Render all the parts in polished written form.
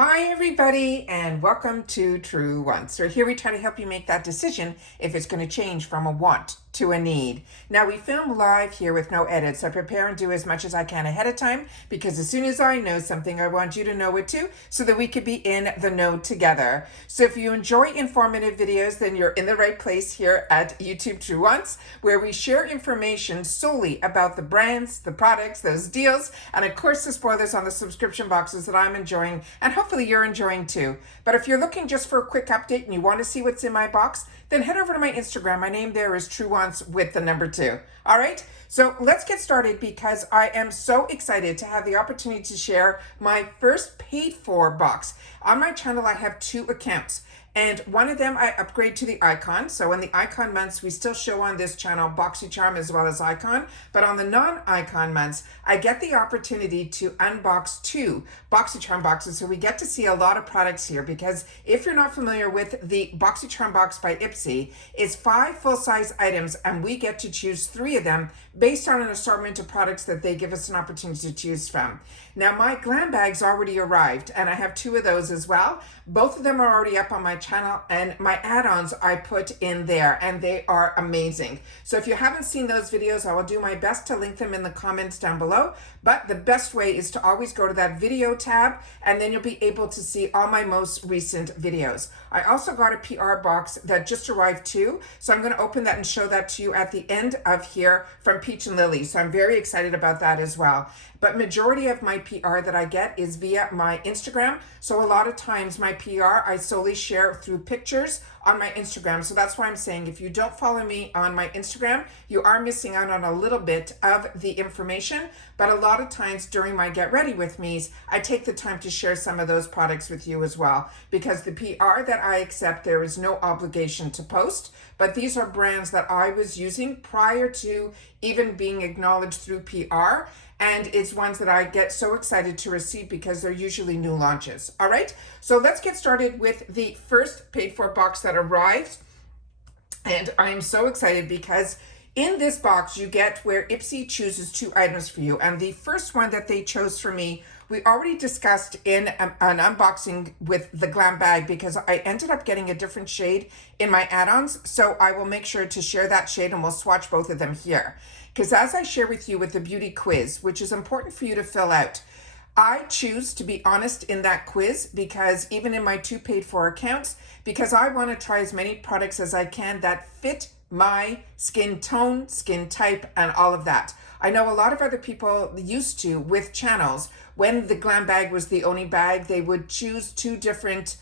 Hi everybody and welcome to Truewants. So here we try to help you make that decision if it's going to change from a want to a need. Now we film live here with no edits. I prepare and do as much as I can ahead of time because as soon as I know something, I want you to know it too so that we could be in the know together. So if you enjoy informative videos, then you're in the right place here at YouTube Truewants, where we share information solely about the brands, the products, those deals, and of course the spoilers on the subscription boxes that I'm enjoying and hopefully you're enjoying too. But if you're looking just for a quick update and you want to see what's in my box, then head over to my Instagram. My name there is Truewants with the number 2. All right, so let's get started because I am so excited to have the opportunity to share my first paid for box. On my channel, I have 2 accounts. And one of them I upgrade to the icon. So in the icon months, we still show on this channel Boxycharm as well as icon. But on the non-icon months, I get the opportunity to unbox 2 Boxycharm boxes. So we get to see a lot of products here because if you're not familiar with the Boxycharm box by IPSY, it's 5 full-size items and we get to choose 3 of them based on an assortment of products that they give us an opportunity to choose from. Now my glam bag's already arrived and I have 2 of those as well. Both of them are already up on my channel and my add-ons I put in there and they are amazing. So if you haven't seen those videos, I will do my best to link them in the comments down below. But the best way is to always go to that video tab and then you'll be able to see all my most recent videos. I also got a PR box that just arrived too. So I'm going to open that and show that to you at the end of here from Peach and Lily. So I'm very excited about that as well. But majority of my PR that I get is via my Instagram. So a lot of times my PR I solely share through pictures on my Instagram. So that's why I'm saying if you don't follow me on my Instagram, you are missing out on a little bit of the information. But a lot of times during my Get Ready With Me's, I take the time to share some of those products with you as well. Because the PR that I accept, there is no obligation to post. But these are brands that I was using prior to even being acknowledged through PR. And it's ones that I get so excited to receive because they're usually new launches. All right, so let's get started with the first paid for box that arrived. And I'm so excited because in this box, you get where IPSY chooses 2 items for you. And the first one that they chose for me, we already discussed in an unboxing with the glam bag because I ended up getting a different shade in my add-ons. So I will make sure to share that shade and we'll swatch both of them here. Because as I share with you with the beauty quiz, which is important for you to fill out, I choose to be honest in that quiz because even in my 2 paid for accounts, because I want to try as many products as I can that fit my skin tone, skin type, and all of that. I know a lot of other people used to with channels, when the glam bag was the only bag, they would choose 2 different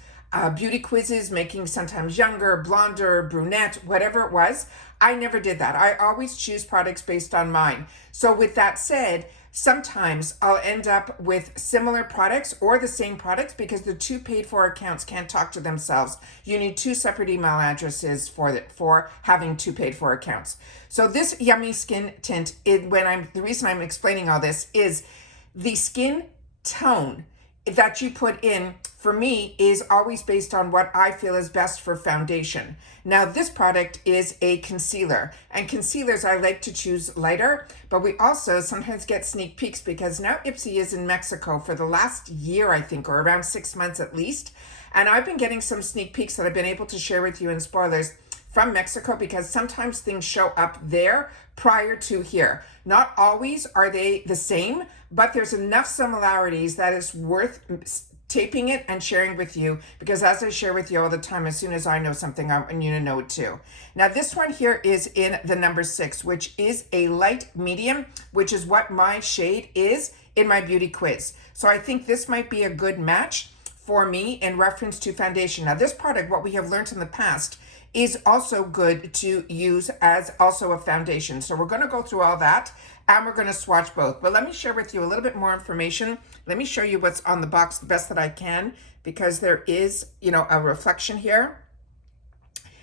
beauty quizzes, making sometimes younger, blonder, brunette, whatever it was. I never did that. I always choose products based on mine. So with that said, sometimes I'll end up with similar products or the same products because the 2 paid for accounts can't talk to themselves. You need 2 separate email addresses for having 2 paid for accounts. So this Yummy Skin Tint, the reason I'm explaining all this is the skin tone that you put in for me is always based on what I feel is best for foundation. Now this product is a concealer and concealers I like to choose lighter, but we also sometimes get sneak peeks because now IPSY is in Mexico for the last year, I think, or around 6 months at least. And I've been getting some sneak peeks that I've been able to share with you in spoilers from Mexico because sometimes things show up there prior to here. Not always are they the same, but there's enough similarities that it's worth taping it and sharing with you because as I share with you all the time, as soon as I know something, I want you to know it too. Now this one here is in the number 6, which is a light medium, which is what my shade is in my beauty quiz. So I think this might be a good match for me in reference to foundation. Now this product, what we have learned in the past, is also good to use as also a foundation. So we're going to go through all that and we're going to swatch both. But let me share with you a little bit more information. Let me show you what's on the box the best that I can because there is, a reflection here.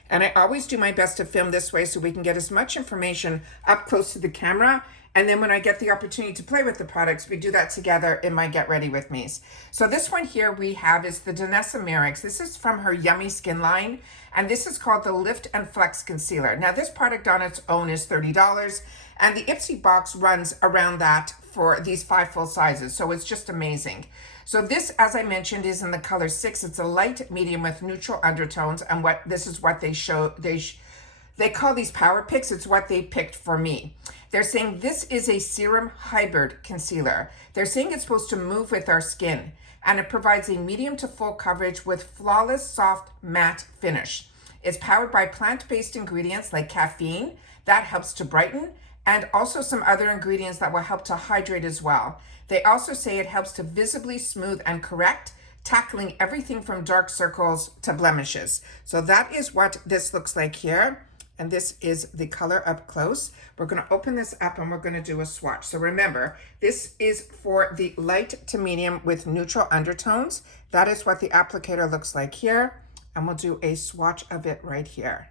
And I always do my best to film this way so we can get as much information up close to the camera. And then when I get the opportunity to play with the products, we do that together in my Get Ready With Me's. So this one here we have is the Danessa Merrick's. This is from her Yummy Skin line. And this is called the Lift and Flex Concealer. Now this product on its own is $30. And the IPSY box runs around that for these 5 full sizes. So it's just amazing. So this, as I mentioned, is in the color 6. It's a light medium with neutral undertones, and this is what they show. They call these power picks. It's what they picked for me. They're saying this is a serum hybrid concealer. They're saying it's supposed to move with our skin, and it provides a medium to full coverage with flawless, soft, matte finish. It's powered by plant-based ingredients like caffeine. That helps to brighten, and also some other ingredients that will help to hydrate as well. They also say it helps to visibly smooth and correct, tackling everything from dark circles to blemishes. So that is what this looks like here. And this is the color up close. We're going to open this up and we're going to do a swatch. So remember, this is for the light to medium with neutral undertones. That is what the applicator looks like here. And we'll do a swatch of it right here.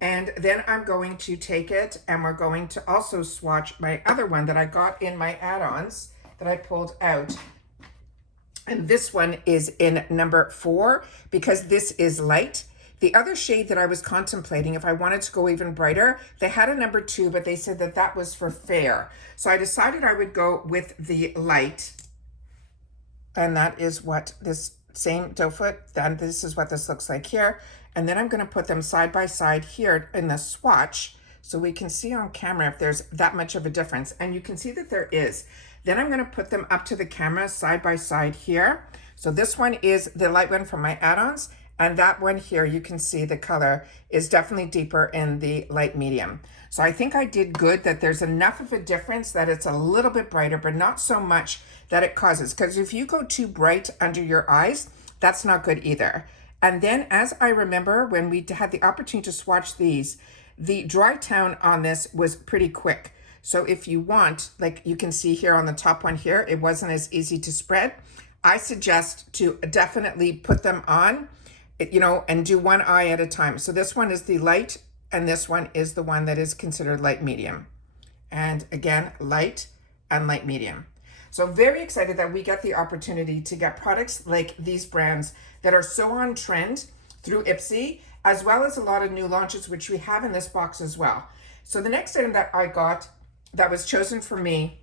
And then I'm going to take it and we're going to also swatch my other one that I got in my add-ons that I pulled out. And this one is in number 4 because this is light. The other shade that I was contemplating, if I wanted to go even brighter, they had a number 2, but they said that that was for fair. So I decided I would go with the light. And that is what this same doe foot, then this is what this looks like here. And then I'm going to put them side by side here in the swatch so we can see on camera if there's that much of a difference. And you can see that there is. Then I'm going to put them up to the camera side by side here. So this one is the light one from my add-ons. And that one here, you can see the color is definitely deeper in the light medium. So I think I did good that there's enough of a difference that it's a little bit brighter, but not so much that it causes. Because if you go too bright under your eyes, that's not good either. And then as I remember, when we had the opportunity to swatch these, the dry town on this was pretty quick. So if you want, like you can see here on the top one here, it wasn't as easy to spread. I suggest to definitely put them on, you know, and do one eye at a time. So this one is the light, and this one is the one that is considered light medium. And again, light and light medium. So very excited that we get the opportunity to get products like these brands that are so on trend through IPSY, as well as a lot of new launches, which we have in this box as well. So the next item that I got that was chosen for me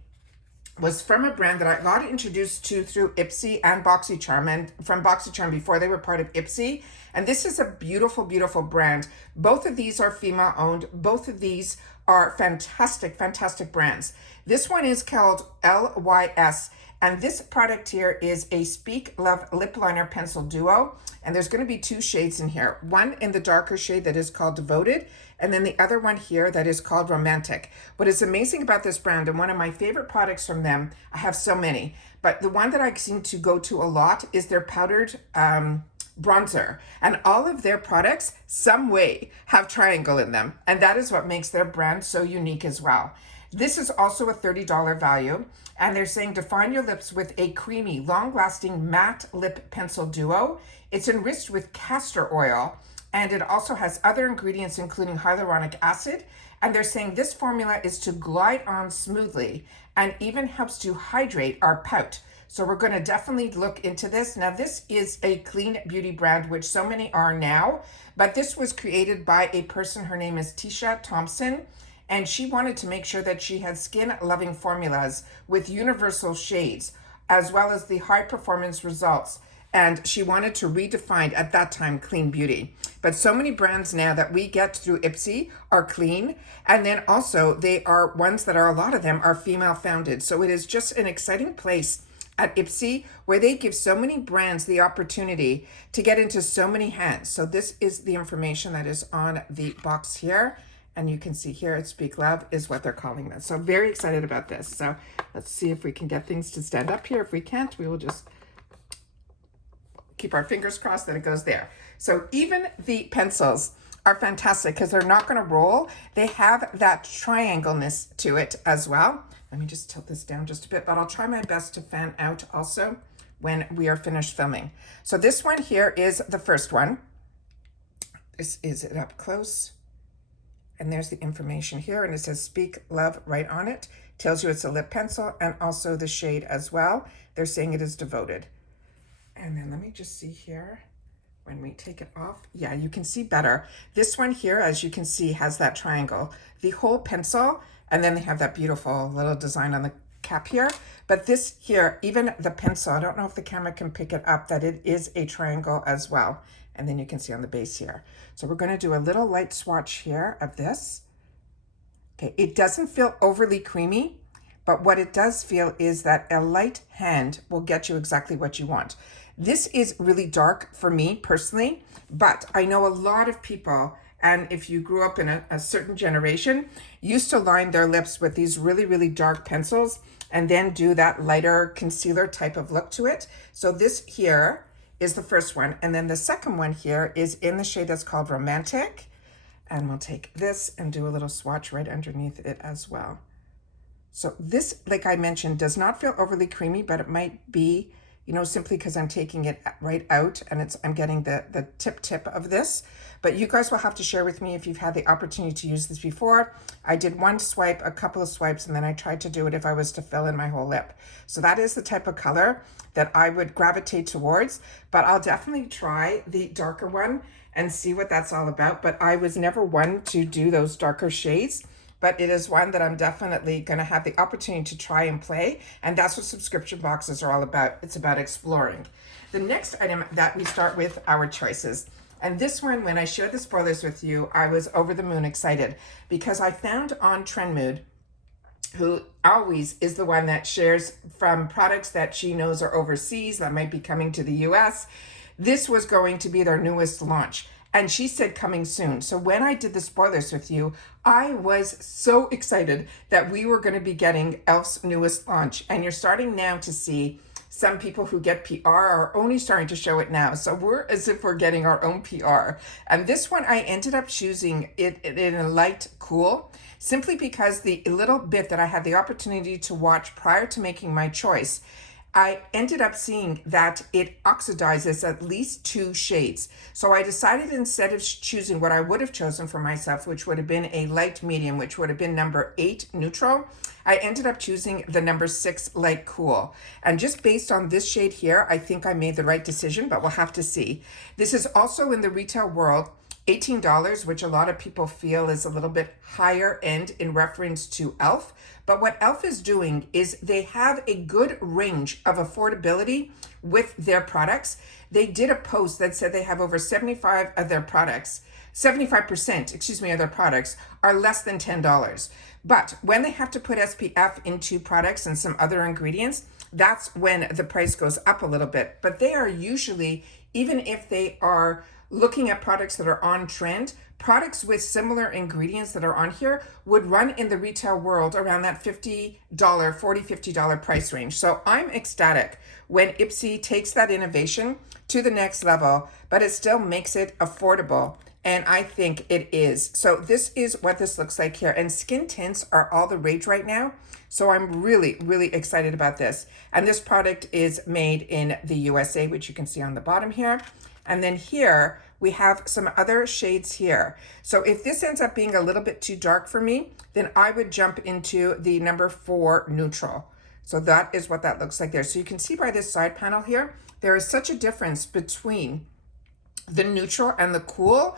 was from a brand that I got introduced to through IPSY and Boxycharm, and from Boxycharm before they were part of IPSY. And this is a beautiful, beautiful brand. Both of these are female owned. Both of these are fantastic, fantastic brands. This one is called LYS. And this product here is a Speak Love Lip Liner Pencil Duo. And there's going to be 2 shades in here. One in the darker shade that is called Devoted, and then the other one here that is called Romantic. What is amazing about this brand, and one of my favorite products from them, I have so many, but the one that I seem to go to a lot is their powdered bronzer. And all of their products, some way, have triangle in them. And that is what makes their brand so unique as well. This is also a $30 value. And they're saying define your lips with a creamy, long-lasting matte lip pencil duo. It's enriched with castor oil, and it also has other ingredients including hyaluronic acid. And they're saying this formula is to glide on smoothly and even helps to hydrate our pout. So we're going to definitely look into this. Now, this is a clean beauty brand, which so many are now, but this was created by a person. Her name is Tisha Thompson. And she wanted to make sure that she had skin-loving formulas with universal shades, as well as the high-performance results. And she wanted to redefine, at that time, clean beauty. But so many brands now that we get through IPSY are clean. And then also, they are ones that are, a lot of them are female-founded. So it is just an exciting place at IPSY where they give so many brands the opportunity to get into so many hands. So this is the information that is on the box here. And you can see here, it's Speak Love is what they're calling this. So very excited about this. So let's see if we can get things to stand up here. If we can't, we will just keep our fingers crossed that it goes there. So even the pencils are fantastic because they're not going to roll. They have that triangle-ness to it as well. Let me just tilt this down just a bit, but I'll try my best to fan out also when we are finished filming. So this one here is the first one. This is it up close. And there's the information here, and it says Speak Love right on it. Tells you it's a lip pencil and also the shade as well. They're saying it is Devoted. And then let me just see here when we take it off. Yeah, you can see better. This one here, as you can see, has that triangle. The whole pencil, and then they have that beautiful little design on the cap here, but this here, even the pencil, I don't know if the camera can pick it up, that it is a triangle as well. And then you can see on the base here. So we're going to do a little light swatch here of this. Okay, it doesn't feel overly creamy, but what it does feel is that a light hand will get you exactly what you want. This is really dark for me personally, but I know a lot of people, and if you grew up in a certain generation, used to line their lips with these really, really dark pencils and then do that lighter concealer type of look to it. So this here is the first one. And then the second one here is in the shade that's called Romantic. And we'll take this and do a little swatch right underneath it as well. So this, like I mentioned, does not feel overly creamy, but it might be, you know, simply because I'm taking it right out and I'm getting the tip of this. But you guys will have to share with me if you've had the opportunity to use this before. I did one swipe, a couple of swipes, and then I tried to do it if I was to fill in my whole lip. So that is the type of color that I would gravitate towards, but I'll definitely try the darker one and see what that's all about. But I was never one to do those darker shades, but it is one that I'm definitely going to have the opportunity to try and play. And that's what subscription boxes are all about. It's about exploring. The next item that we start with our choices. And this one, when I shared the spoilers with you, I was over the moon excited because I found on Trendmood, who always is the one that shares from products that she knows are overseas that might be coming to the US. This was going to be their newest launch. And she said coming soon. So when I did the spoilers with you, I was so excited that we were going to be getting e.l.f.'s newest launch. And you're starting now to see some people who get PR are only starting to show it now. So we're as if we're getting our own PR. And this one, I ended up choosing it in a light cool, simply because the little bit that I had the opportunity to watch prior to making my choice, I ended up seeing that it oxidizes at least 2 shades. So I decided instead of choosing what I would have chosen for myself, which would have been a light medium, which would have been number 8 neutral, I ended up choosing the number 6 light cool. And just based on this shade here, I think I made the right decision, but we'll have to see. This is also in the retail world, $18, which a lot of people feel is a little bit higher end in reference to e.l.f. But what e.l.f. is doing is they have a good range of affordability with their products. They did a post that said they have over 75 of their products, 75%, excuse me, of their products are less than $10. But when they have to put SPF into products and some other ingredients, that's when the price goes up a little bit. But they are usually, even if they are looking at products that are on trend, products with similar ingredients that are on here would run in the retail world around that $50, $50 price range. So I'm ecstatic when IPSY takes that innovation to the next level, but it still makes it affordable. And I think it is. So this is what this looks like here. And skin tints are all the rage right now. So I'm really, really excited about this. And this product is made in the USA, which you can see on the bottom here. And then here we have some other shades here. So if this ends up being a little bit too dark for me, then I would jump into the number 4 neutral. So that is what that looks like there. So you can see by this side panel here, there is such a difference between the neutral and the cool.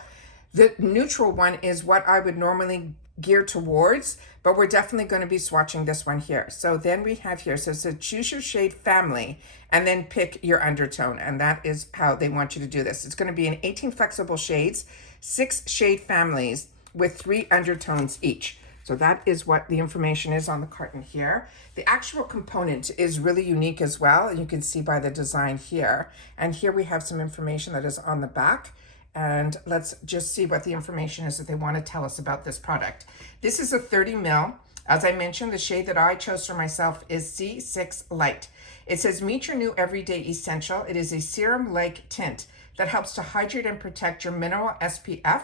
The neutral one is what I would normally gear towards, but we're definitely going to be swatching this one here. So then we have here, so it says choose your shade family and then pick your undertone. And that is how they want you to do this. It's going to be in 18 flexible shades, 6 shade families with 3 undertones each. So that is what the information is on the carton here. The actual component is really unique as well. You can see by the design here. And here we have some information that is on the back. And let's just see what the information is that they want to tell us about this product. This is a 30 ml. As I mentioned, the shade that I chose for myself is C6 Light. It says, meet your new everyday essential. It is a serum-like tint that helps to hydrate and protect your mineral SPF.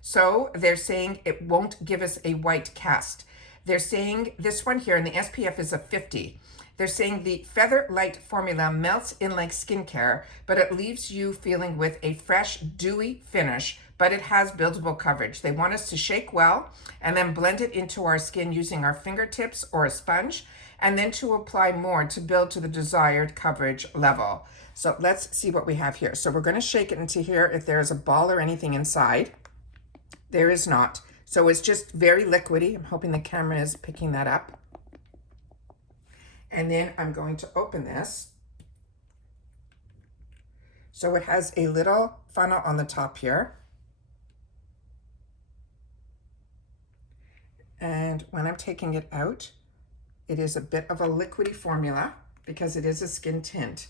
So they're saying it won't give us a white cast. They're saying this one here, and the SPF is a 50. They're saying the Feather Light formula melts in like skincare, but it leaves you feeling with a fresh, dewy finish, but it has buildable coverage. They want us to shake well and then blend it into our skin using our fingertips or a sponge, and then to apply more to build to the desired coverage level. So let's see what we have here. So we're going to shake it into here if there is a ball or anything inside. There is not. So it's just very liquidy. I'm hoping the camera is picking that up. And then I'm going to open this. So it has a little funnel on the top here. And when I'm taking it out, it is a bit of a liquidy formula because it is a skin tint.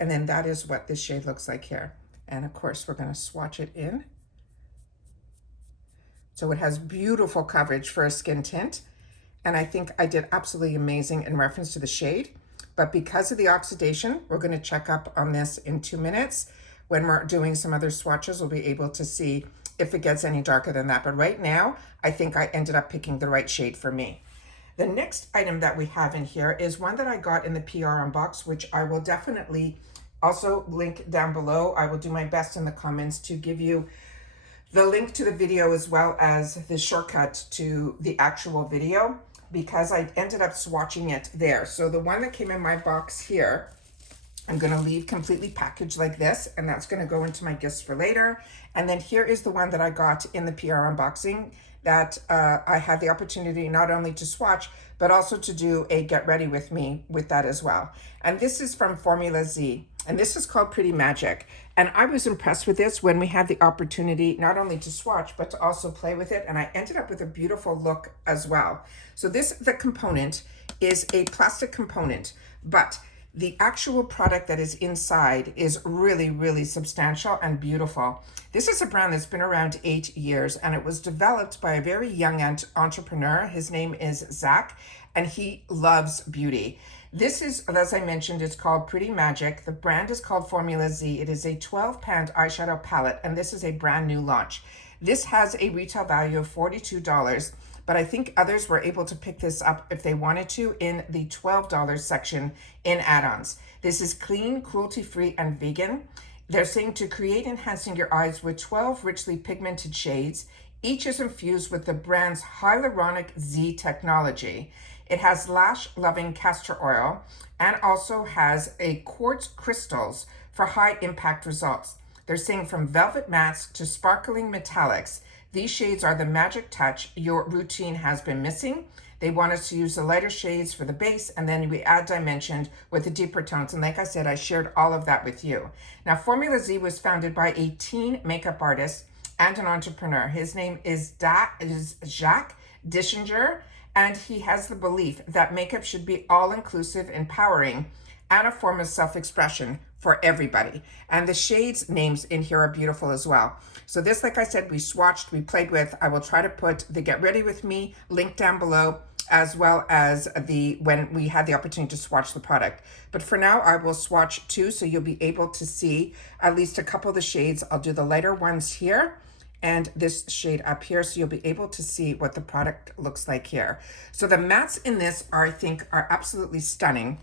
And then that is what this shade looks like here. And of course, we're going to swatch it in. So it has beautiful coverage for a skin tint. And I think I did absolutely amazing in reference to the shade. But because of the oxidation, we're going to check up on this in 2 minutes. When we're doing some other swatches, we'll be able to see if it gets any darker than that. But right now, I think I ended up picking the right shade for me. The next item that we have in here is one that I got in the PR unbox, which I will definitely also link down below. I will do my best in the comments to give you the link to the video as well as the shortcut to the actual video, because I ended up swatching it there. So the one that came in my box here, I'm going to leave completely packaged like this, and that's going to go into my gifts for later. And then here is the one that I got in the PR unboxing that I had the opportunity not only to swatch, but also to do a get ready with me with that as well. And this is from Formula Z, and this is called Pretty Magic. And I was impressed with this when we had the opportunity not only to swatch, but to also play with it. And I ended up with a beautiful look as well. So the component is a plastic component, but the actual product that is inside is really, really substantial and beautiful. This is a brand that's been around 8 years, and it was developed by a very young entrepreneur. His name is Zach, and he loves beauty. This is, as I mentioned, it's called Pretty Magic. The brand is called Formula Z. It is a 12-pan eyeshadow palette, and this is a brand new launch. This has a retail value of $42, but I think others were able to pick this up if they wanted to in the $12 section in add-ons. This is clean, cruelty-free, and vegan. They're saying to create enhancing your eyes with 12 richly pigmented shades. Each is infused with the brand's hyaluronic Z technology. It has lash-loving castor oil and also has a quartz crystals for high impact results. They're saying from velvet mattes to sparkling metallics, these shades are the magic touch your routine has been missing. They want us to use the lighter shades for the base, and then we add dimension with the deeper tones. And like I said, I shared all of that with you. Now, Formula Z was founded by a teen makeup artist and an entrepreneur. His name is Jacques Dischinger, and he has the belief that makeup should be all-inclusive, empowering, and a form of self-expression for everybody. And the shades names in here are beautiful as well. So this, like I said, we swatched, we played with. I will try to put the Get Ready With Me link down below, as well as when we had the opportunity to swatch the product. But for now, I will swatch two, so you'll be able to see at least a couple of the shades. I'll do the lighter ones here and this shade up here, so you'll be able to see what the product looks like here. So the mattes in this I think are absolutely stunning,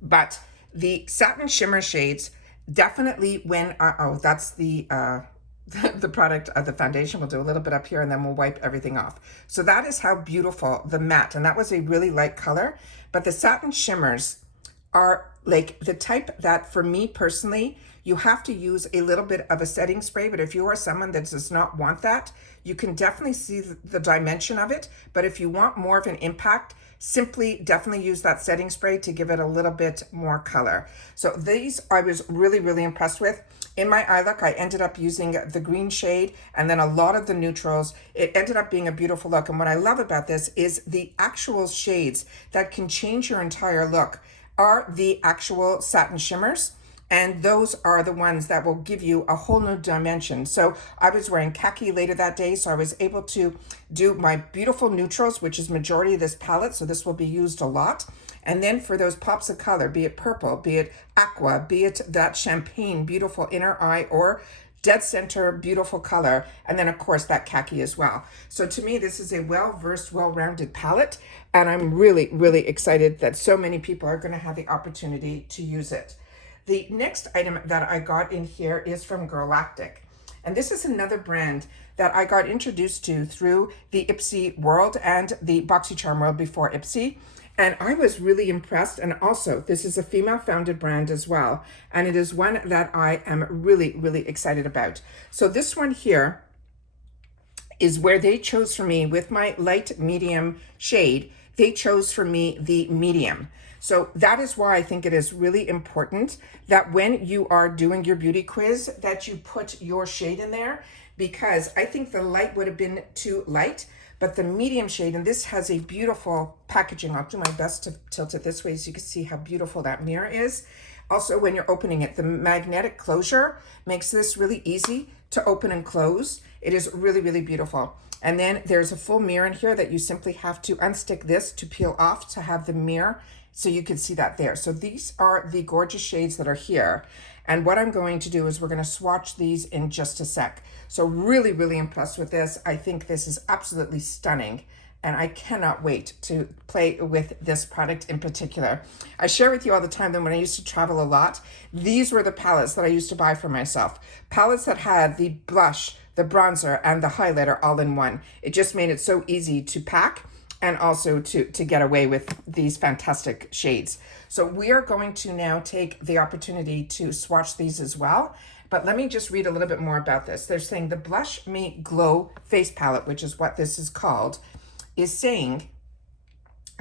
but the satin shimmer shades definitely when, that's the product of the foundation. We'll do a little bit up here and then we'll wipe everything off. So that is how beautiful the matte, and that was a really light color, but the satin shimmers are like the type that for me personally, you have to use a little bit of a setting spray, but if you are someone that does not want that, you can definitely see the dimension of it. But if you want more of an impact, simply definitely use that setting spray to give it a little bit more color. So these I was really, really impressed with. In my eye look, I ended up using the green shade and then a lot of the neutrals. It ended up being a beautiful look. And what I love about this is the actual shades that can change your entire look are the actual satin shimmers. And those are the ones that will give you a whole new dimension. So I was wearing khaki later that day, so I was able to do my beautiful neutrals, which is majority of this palette, so this will be used a lot. And then for those pops of color, be it purple, be it aqua, be it that champagne, beautiful inner eye, or dead center, beautiful color, and then of course that khaki as well. So to me, this is a well-versed, well-rounded palette, and I'm really, really excited that so many people are gonna have the opportunity to use it. The next item that I got in here is from Galactic. And this is another brand that I got introduced to through the IPSY world and the Boxycharm world before IPSY. And I was really impressed. And also, this is a female-founded brand as well. And it is one that I am really, really excited about. So this one here is where they chose for me with my light medium shade. they chose for me the medium. So that is why I think it is really important that when you are doing your beauty quiz that you put your shade in there, because I think the light would have been too light, but the medium shade, and this has a beautiful packaging. I'll do my best to tilt it this way so you can see how beautiful that mirror is. Also, when you're opening it, the magnetic closure makes this really easy to open and close. It is really, really beautiful. And then there's a full mirror in here that you simply have to unstick this to peel off to have the mirror, so you can see that there. So these are the gorgeous shades that are here. And what I'm going to do is we're going to swatch these in just a sec. So really, really impressed with this. I think this is absolutely stunning. And I cannot wait to play with this product in particular. I share with you all the time that when I used to travel a lot, these were the palettes that I used to buy for myself. Palettes that had the blush, the bronzer, and the highlighter all in one. It just made it so easy to pack and also to get away with these fantastic shades. So we are going to now take the opportunity to swatch these as well. But let me just read a little bit more about this. They're saying the Blush Me Glow Face Palette, which is what this is called, is saying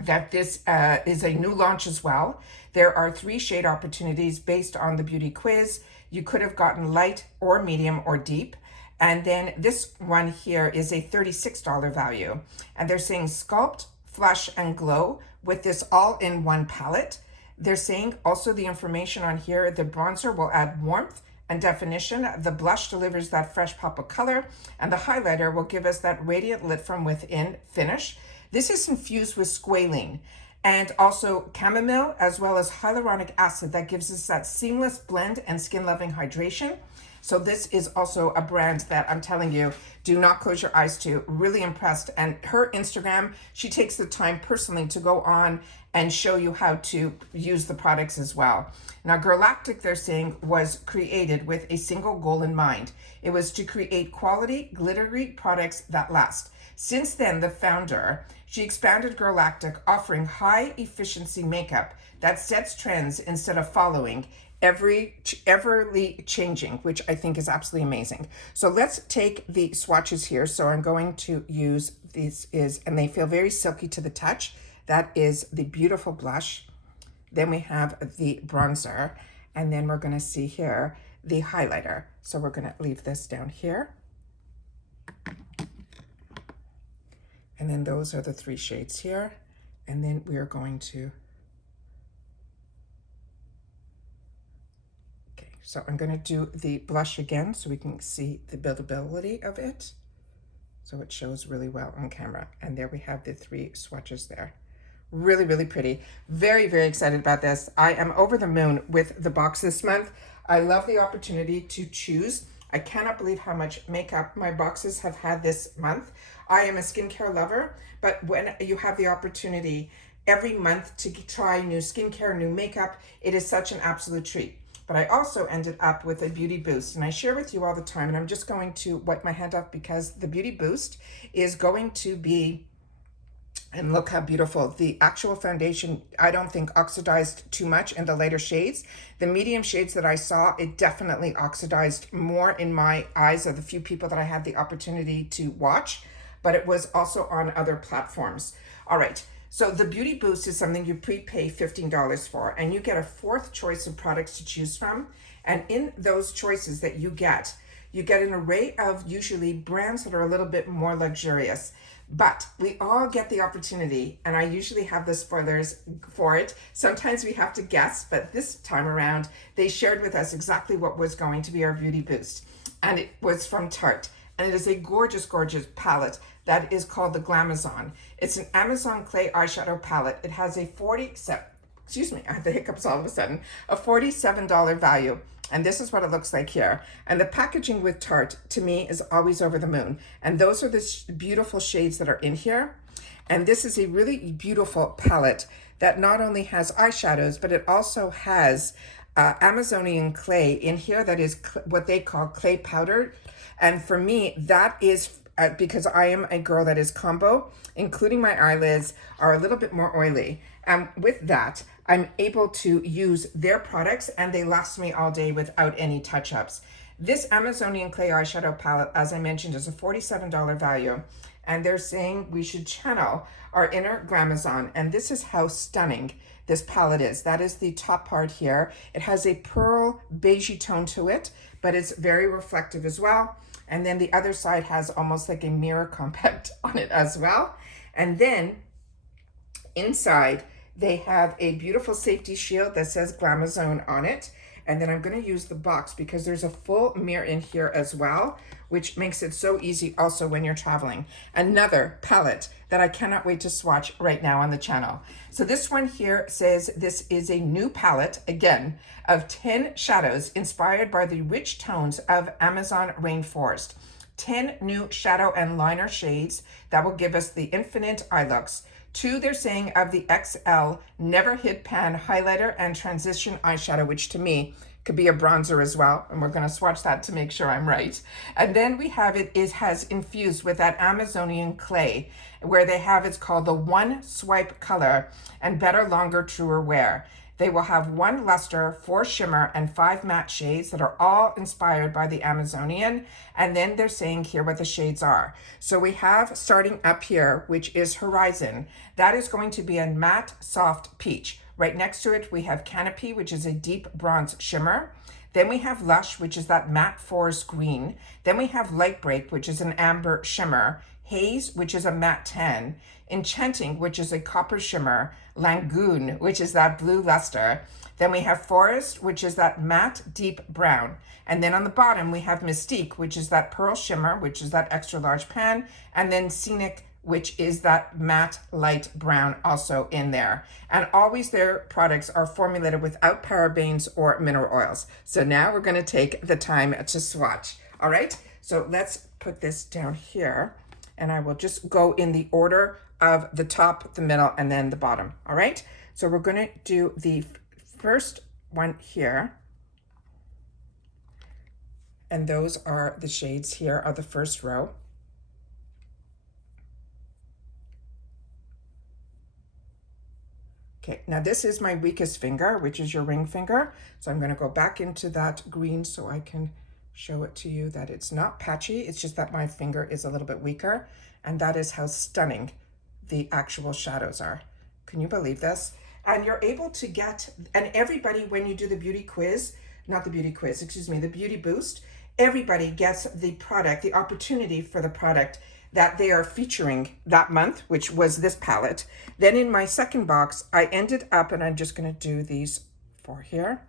that this is a new launch as well. There are 3 shade opportunities based on the beauty quiz. You could have gotten light or medium or deep. And then this one here is a $36 value. And they're saying sculpt, flush, and glow with this all-in-one palette. They're saying also the information on here, the bronzer will add warmth and definition. The blush delivers that fresh pop of color. And the highlighter will give us that radiant lit from within finish. This is infused with squalene and also chamomile, as well as hyaluronic acid that gives us that seamless blend and skin-loving hydration. So this is also a brand that I'm telling you, do not close your eyes to. Really impressed. And her Instagram, she takes the time personally to go on and show you how to use the products as well. Now, Girlactic, they're saying, was created with a single goal in mind. It was to create quality, glittery products that last. Since then, the founder, she expanded Girlactic, offering high efficiency makeup that sets trends instead of following everly changing, which I think is absolutely amazing. So let's take the swatches here. So I'm going to use these, and they feel very silky to the touch. That is the beautiful blush. Then we have the bronzer, and then we're going to see here the highlighter. So we're going to leave this down here. And then those are the 3 shades here. And then we are going to, so I'm going to do the blush again so we can see the buildability of it. So it shows really well on camera. And there we have the 3 swatches there. Really, really pretty. Very, very excited about this. I am over the moon with the box this month. I love the opportunity to choose. I cannot believe how much makeup my boxes have had this month. I am a skincare lover, but when you have the opportunity every month to try new skincare, new makeup, it is such an absolute treat. But I also ended up with a beauty boost, and I share with you all the time, and I'm just going to wipe my hand off because the beauty boost is going to be, and look how beautiful, the actual foundation, I don't think oxidized too much in the lighter shades. The medium shades that I saw, it definitely oxidized more in my eyes of the few people that I had the opportunity to watch, but it was also on other platforms. All right. So the Beauty Boost is something you prepay $15 for, and you get a 4th choice of products to choose from. And in those choices that you get an array of usually brands that are a little bit more luxurious. But we all get the opportunity, and I usually have the spoilers for it. Sometimes we have to guess, but this time around, they shared with us exactly what was going to be our Beauty Boost. And it was from Tarte. And it is a gorgeous, gorgeous palette that is called the Glamazon. It's an Amazon clay eyeshadow palette. It has a I had the hiccups all of a sudden, a $47 value. And this is what it looks like here. And the packaging with Tarte, to me, is always over the moon. And those are the beautiful shades that are in here. And this is a really beautiful palette that not only has eyeshadows, but it also has Amazonian clay in here that is what they call clay powder. And for me, that is because I am a girl that is combo, including my eyelids are a little bit more oily. And with that, I'm able to use their products and they last me all day without any touch-ups. This Amazonian clay eyeshadow palette, as I mentioned, is a $47 value. and they're saying we should channel our inner glamazon. And this is how stunning this palette is. That is the top part here. It has a pearl beigey tone to it, but it's very reflective as well. And then the other side has almost like a mirror compact on it as well. And then inside, they have a beautiful safety shield that says Glamazon on it. And then I'm going to use the box because there's a full mirror in here as well, which makes it so easy also when you're traveling. Another palette that I cannot wait to swatch right now on the channel. So this one here says this is a new palette, again, of 10 shadows inspired by the rich tones of Amazon rainforest. 10 new shadow and liner shades that will give us the infinite eye looks. 2, they're saying, of the XL Never Hit Pan highlighter and transition eyeshadow, which to me could be a bronzer as well. And we're going to swatch that to make sure I'm right. And then we have has infused with that Amazonian clay, where they have, it's called the One Swipe color and Better, Longer, Truer Wear. They will have 1 luster, 4 shimmer, and 5 matte shades that are all inspired by the Amazonian. And then they're saying here what the shades are. So we have, starting up here, which is Horizon. That is going to be a matte soft peach. Right next to it, we have Canopy, which is a deep bronze shimmer. Then we have Lush, which is that matte forest green. Then we have Light Break, which is an amber shimmer. Haze, which is a matte tan. Enchanting, which is a copper shimmer. Langoon, which is that blue luster. Then we have Forest, which is that matte deep brown. And then on the bottom, we have Mystique, which is that pearl shimmer, which is that extra large pan. And then Scenic, which is that matte light brown also in there. And always their products are formulated without parabens or mineral oils. So now we're going to take the time to swatch. All right, so let's put this down here, and I will just go in the order of the top, the middle, and then the bottom. All right, so we're going to do the first one here, and those are the shades here are the first row. Okay, now this is my weakest finger, which is your ring finger. So I'm going to go back into that green so I can show it to you that it's not patchy. It's just that my finger is a little bit weaker. And that is how stunning the actual shadows are. Can you believe this? And you're able to get, and everybody, when you do the beauty quiz, not the beauty quiz, excuse me, the beauty boost, everybody gets the product, the opportunity for the product that they are featuring that month, which was this palette. Then in my second box, I ended up, and I'm just going to do these 4 here.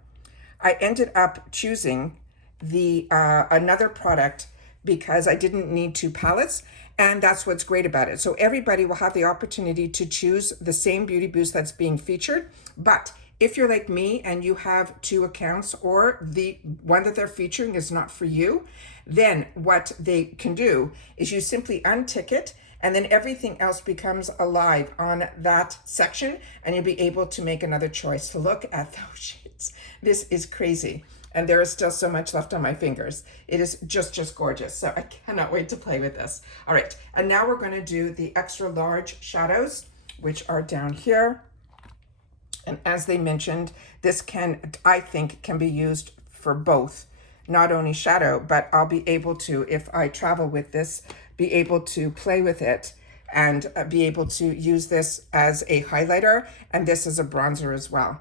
I ended up choosing the another product because I didn't need 2 palettes, and that's what's great about it. So everybody will have the opportunity to choose the same beauty boost that's being featured, but if you're like me and you have 2 accounts or the one that they're featuring is not for you, then what they can do is you simply untick it, and then everything else becomes alive on that section, and you'll be able to make another choice. To look at those shades. This is crazy. And there is still so much left on my fingers. It is just gorgeous. So I cannot wait to play with this. All right, and now we're going to do the extra large shadows, which are down here. And as they mentioned, this can, I think, can be used for both, not only shadow, but I'll be able to, if I travel with this, be able to play with it and be able to use this as a highlighter and this as a bronzer as well.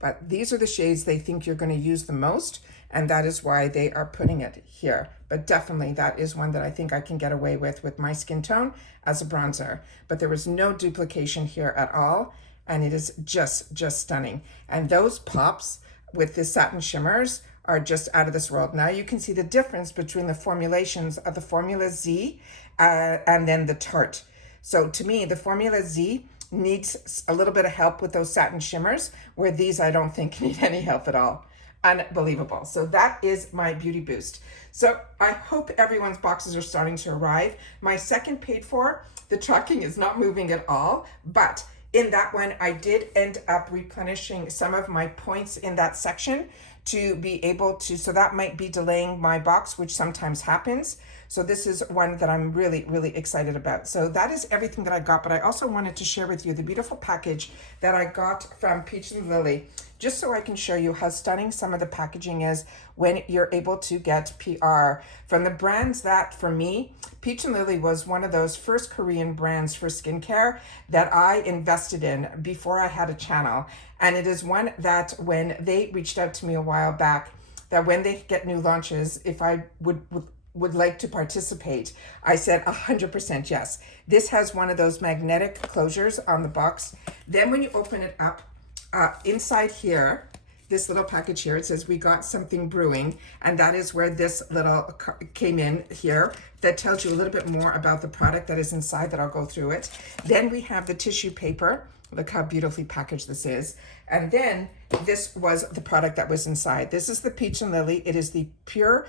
But these are the shades they think you're going to use the most, and that is why they are putting it here. But definitely that is one that I think I can get away with my skin tone as a bronzer. But there was no duplication here at all, and it is just stunning. And those pops with the satin shimmers are just out of this world. Now you can see the difference between the formulations of the Formula Z and then the Tarte. So to me, the Formula Z needs a little bit of help with those satin shimmers, where these I don't think need any help at all. Unbelievable. So that is my beauty boost. So I hope everyone's boxes are starting to arrive. My second paid for, the tracking is not moving at all, but in that one, I did end up replenishing some of my points in that section to be able to, so that might be delaying my box, which sometimes happens. So this is one that I'm really, really excited about. So that is everything that I got, but I also wanted to share with you the beautiful package that I got from Peach and Lily, just so I can show you how stunning some of the packaging is when you're able to get PR from the brands that, for me, Peach and Lily was one of those first Korean brands for skincare that I invested in before I had a channel. And it is one that when they reached out to me a while back, that when they get new launches, if I would like to participate, I said 100% yes. This has one of those magnetic closures on the box. Then when you open it up, inside here, this little package here, it says we got something brewing, and that is where this little came in here that tells you a little bit more about the product that is inside, that I'll go through it. Then we have the tissue paper. Look how beautifully packaged this is. And then this was the product that was inside. This is the Peach and Lily. It is the Pure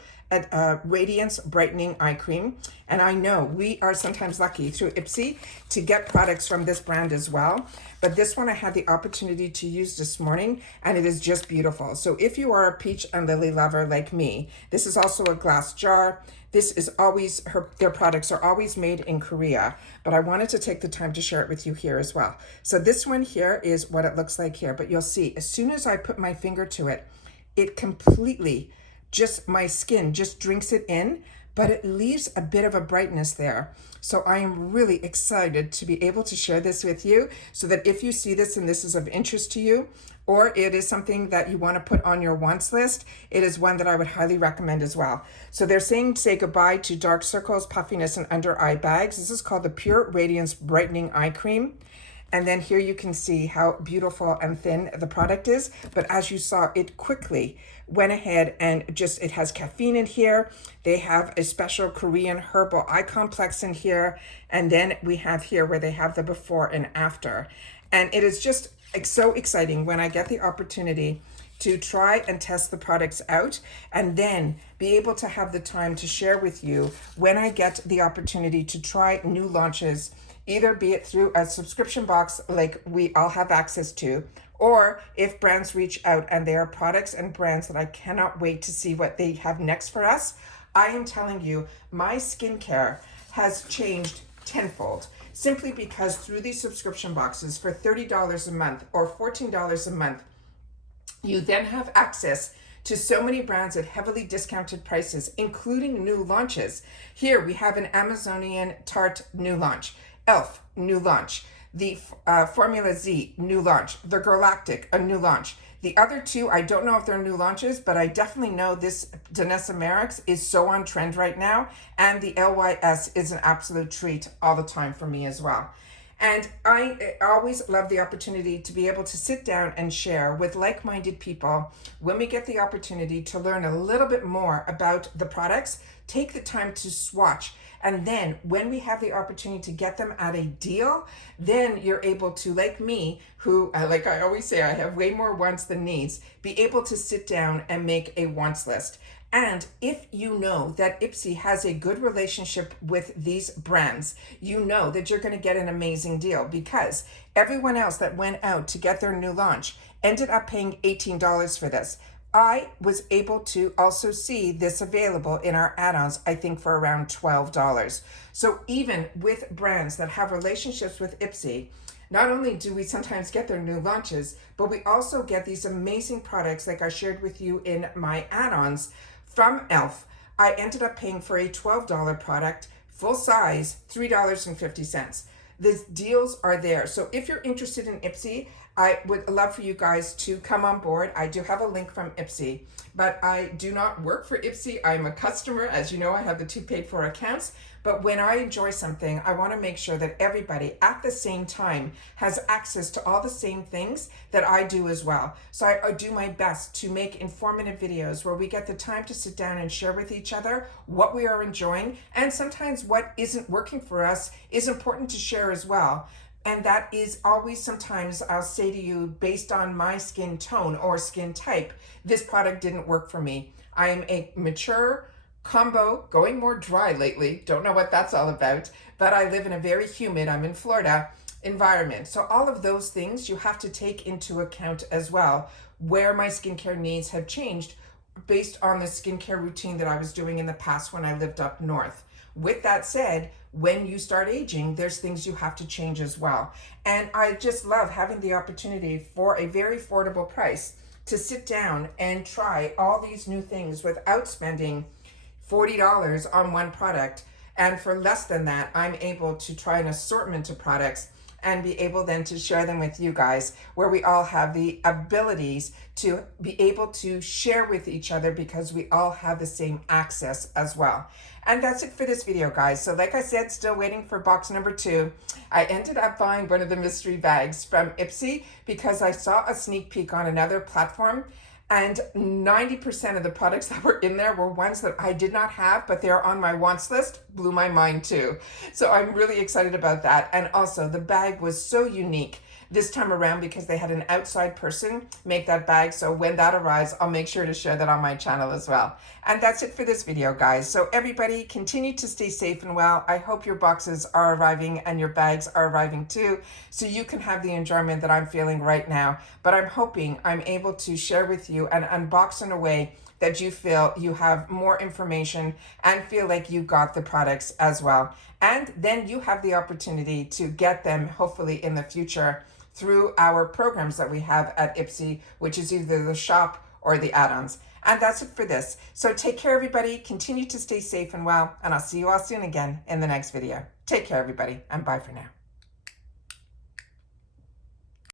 Radiance Brightening Eye Cream. And I know we are sometimes lucky through IPSY to get products from this brand as well. But this one I had the opportunity to use this morning, and it is just beautiful. So if you are a Peach and Lily lover like me, this is also a glass jar. This is always, their products are always made in Korea, but I wanted to take the time to share it with you here as well. So this one here is what it looks like here, but you'll see as soon as I put my finger to it, it completely, just my skin just drinks it in, but it leaves a bit of a brightness there. So I am really excited to be able to share this with you, so that if you see this and this is of interest to you, or it is something that you want to put on your wants list, it is one that I would highly recommend as well. So they're saying say goodbye to dark circles, puffiness, and under eye bags. This is called the Pure Radiance Brightening Eye Cream. And then here you can see how beautiful and thin the product is. But as you saw, it quickly went ahead and just, it has caffeine in here. They have a special Korean herbal eye complex in here. And then we have here where they have the before and after. And it is just so exciting when I get the opportunity to try and test the products out, and then be able to have the time to share with you when I get the opportunity to try new launches, either be it through a subscription box like we all have access to, or if brands reach out and they are products and brands that I cannot wait to see what they have next for us. I am telling you, my skincare has changed tenfold, simply because through these subscription boxes for $30 a month or $14 a month, you then have access to so many brands at heavily discounted prices, including new launches. Here we have an Amazonian Tarte new launch, e.l.f. new launch, the Formula Z new launch, the Galactic a new launch. The other two, I don't know if they're new launches, but I definitely know this Danessa Merrick's is so on trend right now, and the LYS is an absolute treat all the time for me as well. And I always love the opportunity to be able to sit down and share with like-minded people when we get the opportunity to learn a little bit more about the products, take the time to swatch. And then when we have the opportunity to get them at a deal, then you're able to, like me, who, like I always say, I have way more wants than needs, be able to sit down and make a wants list. And if you know that IPSY has a good relationship with these brands, you know that you're going to get an amazing deal, because everyone else that went out to get their new launch ended up paying $18 for this. I was able to also see this available in our add-ons, I think for around $12. So even with brands that have relationships with IPSY, not only do we sometimes get their new launches, but we also get these amazing products like I shared with you in my add-ons from e.l.f. I ended up paying for a $12 product, full size, $3.50. The deals are there. So if you're interested in IPSY, I would love for you guys to come on board. I do have a link from IPSY, but I do not work for IPSY. I'm a customer. As you know, I have the 2 paid for accounts. But when I enjoy something, I want to make sure that everybody at the same time has access to all the same things that I do as well. So I do my best to make informative videos where we get the time to sit down and share with each other what we are enjoying. And sometimes what isn't working for us is important to share as well. And that is always, sometimes I'll say to you, based on my skin tone or skin type, this product didn't work for me. I am a mature combo, going more dry lately. Don't know what that's all about, but I live in a very humid, I'm in Florida, environment. So all of those things you have to take into account as well, where my skincare needs have changed based on the skincare routine that I was doing in the past when I lived up north. With that said, when you start aging, there's things you have to change as well. And I just love having the opportunity for a very affordable price to sit down and try all these new things without spending $40 on one product. And for less than that, I'm able to try an assortment of products and be able then to share them with you guys, where we all have the abilities to be able to share with each other because we all have the same access as well. And that's it for this video, guys. So like I said, still waiting for box number 2. I ended up buying one of the mystery bags from IPSY because I saw a sneak peek on another platform, and 90% of the products that were in there were ones that I did not have, but they're on my wants list. Blew my mind too. So I'm really excited about that. And also the bag was so unique this time around because they had an outside person make that bag. So when that arrives, I'll make sure to share that on my channel as well. And that's it for this video, guys. So everybody continue to stay safe and well. I hope your boxes are arriving and your bags are arriving too, so you can have the enjoyment that I'm feeling right now. But I'm hoping I'm able to share with you and unbox in a way that you feel you have more information and feel like you got the products as well. And then you have the opportunity to get them hopefully in the future through our programs that we have at IPSY, which is either the shop or the add-ons. And that's it for this. So take care, everybody. Continue to stay safe and well, and I'll see you all soon again in the next video. Take care, everybody, and bye for now.